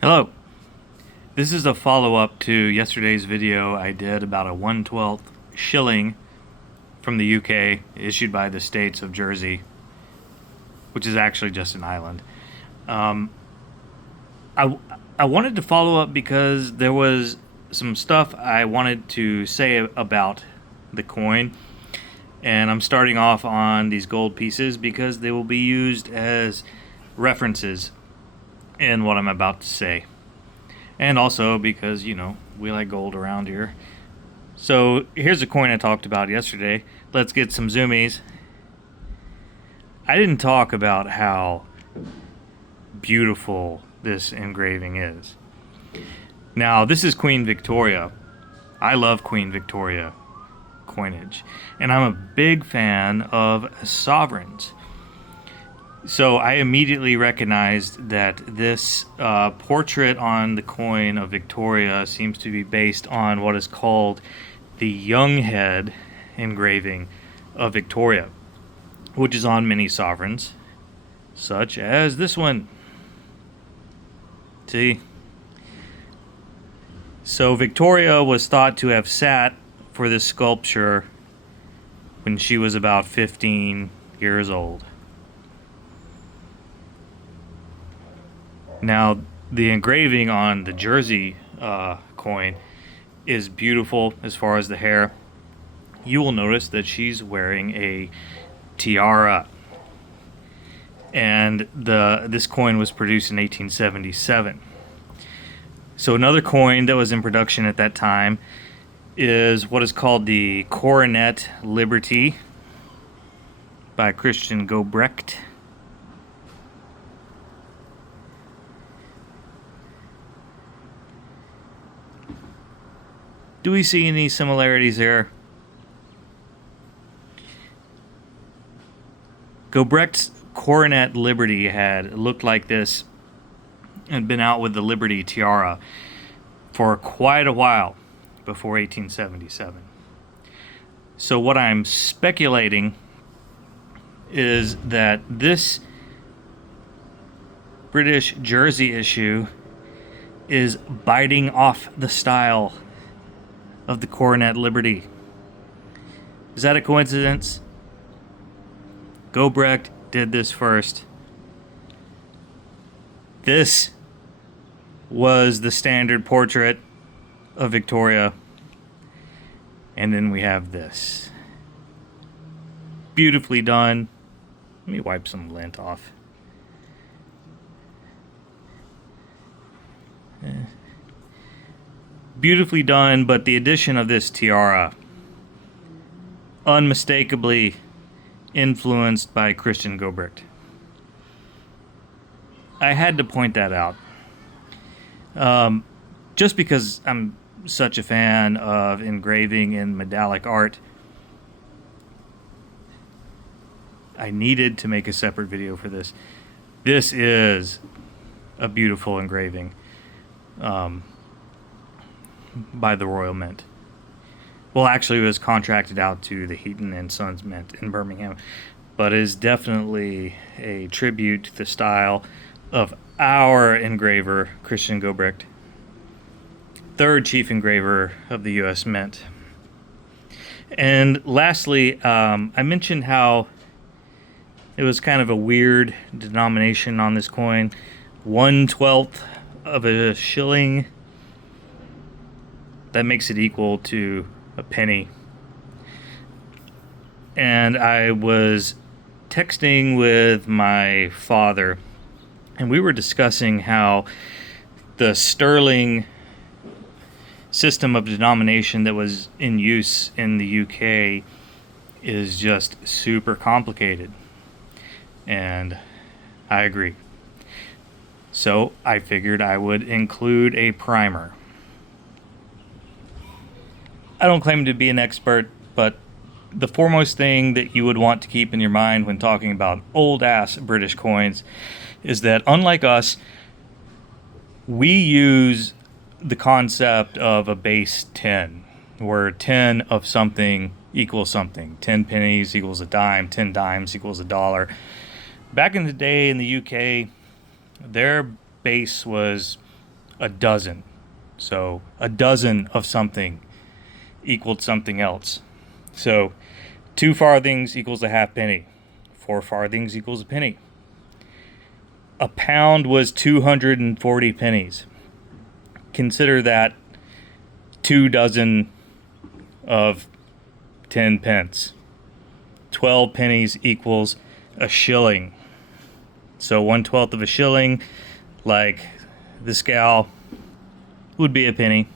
Hello. This is a follow-up to yesterday's video I did about a 1/12 shilling from the UK issued by the states of Jersey, which is actually just an island. Um, I, I wanted to follow up because there was some stuff I wanted to say about the coin, and I'm starting off on these gold pieces because they will be used as references in what I'm about to say. And also because, we like gold around here. So here's a coin I talked about yesterday. Let's get some zoomies. I didn't talk about how beautiful this engraving is. Now, this is Queen Victoria. I love Queen Victoria coinage, and I'm a big fan of sovereigns. So I immediately recognized that this portrait on the coin of Victoria seems to be based on what is called the young head engraving of Victoria, which is on many sovereigns, such as this one. See? So Victoria was thought to have sat for this sculpture when she was about 15 years old. Now, the engraving on the Jersey coin is beautiful as far as the hair. You will notice that she's wearing a tiara. And this coin was produced in 1877. So another coin that was in production at that time is what is called the Coronet Liberty by Christian Gobrecht. Do we see any similarities there? Gobrecht's Coronet Liberty had looked like this and been out with the Liberty tiara for quite a while before 1877. So what I'm speculating is that this British Jersey issue is biting off the style of the Coronet Liberty. Is that a coincidence? Gobrecht did this first. This was the standard portrait of Victoria. And then we have this. Beautifully done. Let me wipe some lint off. Beautifully done, but the addition of this tiara unmistakably influenced by Christian Gobrecht. I had to point that out. Just because I'm such a fan of engraving and medallic art, I needed to make a separate video for this. This is a beautiful engraving by the Royal Mint. Well, actually, it was contracted out to the Heaton and Sons Mint in Birmingham, but is definitely a tribute to the style of our engraver, Christian Gobrecht, third chief engraver of the U.S. Mint. And lastly, I mentioned how it was kind of a weird denomination on this coin, 1/12 of a shilling. That makes it equal to a penny. And I was texting with my father, and we were discussing how the sterling system of denomination that was in use in the UK is just super complicated. And I agree. So I figured I would include a primer. I don't claim to be an expert, but the foremost thing that you would want to keep in your mind when talking about old-ass British coins is that, unlike us, we use the concept of a base 10, where 10 of something equals something. 10 pennies equals a dime, 10 dimes equals a dollar. Back in the day in the UK, their base was a dozen. So a dozen of something equaled something else. So 2 farthings equals a halfpenny. 4 farthings equals a penny. A pound was 240 pennies. Consider that 2 dozen of 10 pence. 12 pennies equals a shilling. So 1/12 of a shilling, like this gal, would be a penny.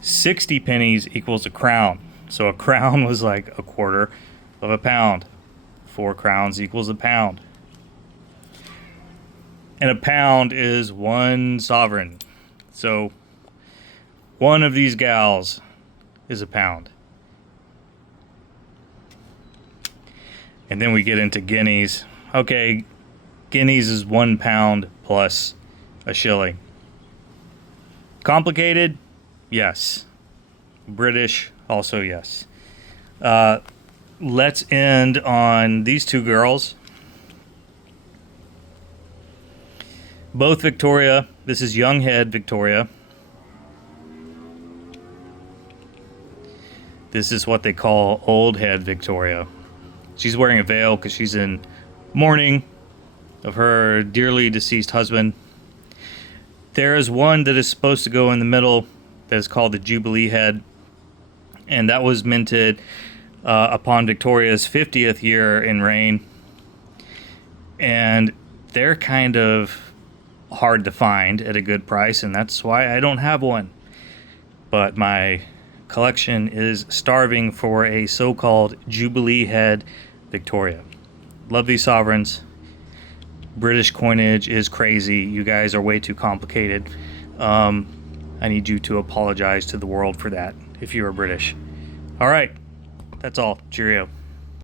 60 pennies equals a crown. So a crown was like a quarter of a pound. 4 crowns equals a pound. And a pound is 1 sovereign. So one of these gals is a pound. And then we get into guineas. Okay, guineas is 1 pound plus a shilling. Complicated? Yes. British? Also yes. Let's end on these 2 girls. Both Victoria. This is young head Victoria. This is what they call old head Victoria. She's wearing a veil because she's in mourning of her dearly deceased husband. There is one that is supposed to go in the middle that is called the Jubilee head, and that was minted upon Victoria's 50th year in reign. And they're kind of hard to find at a good price, and that's why I don't have one. But my collection is starving for a so-called Jubilee head Victoria. Love these sovereigns. British coinage is crazy. You guys are way too complicated. I need you to apologize to the world for that if you are British. All right, that's all. Cheerio.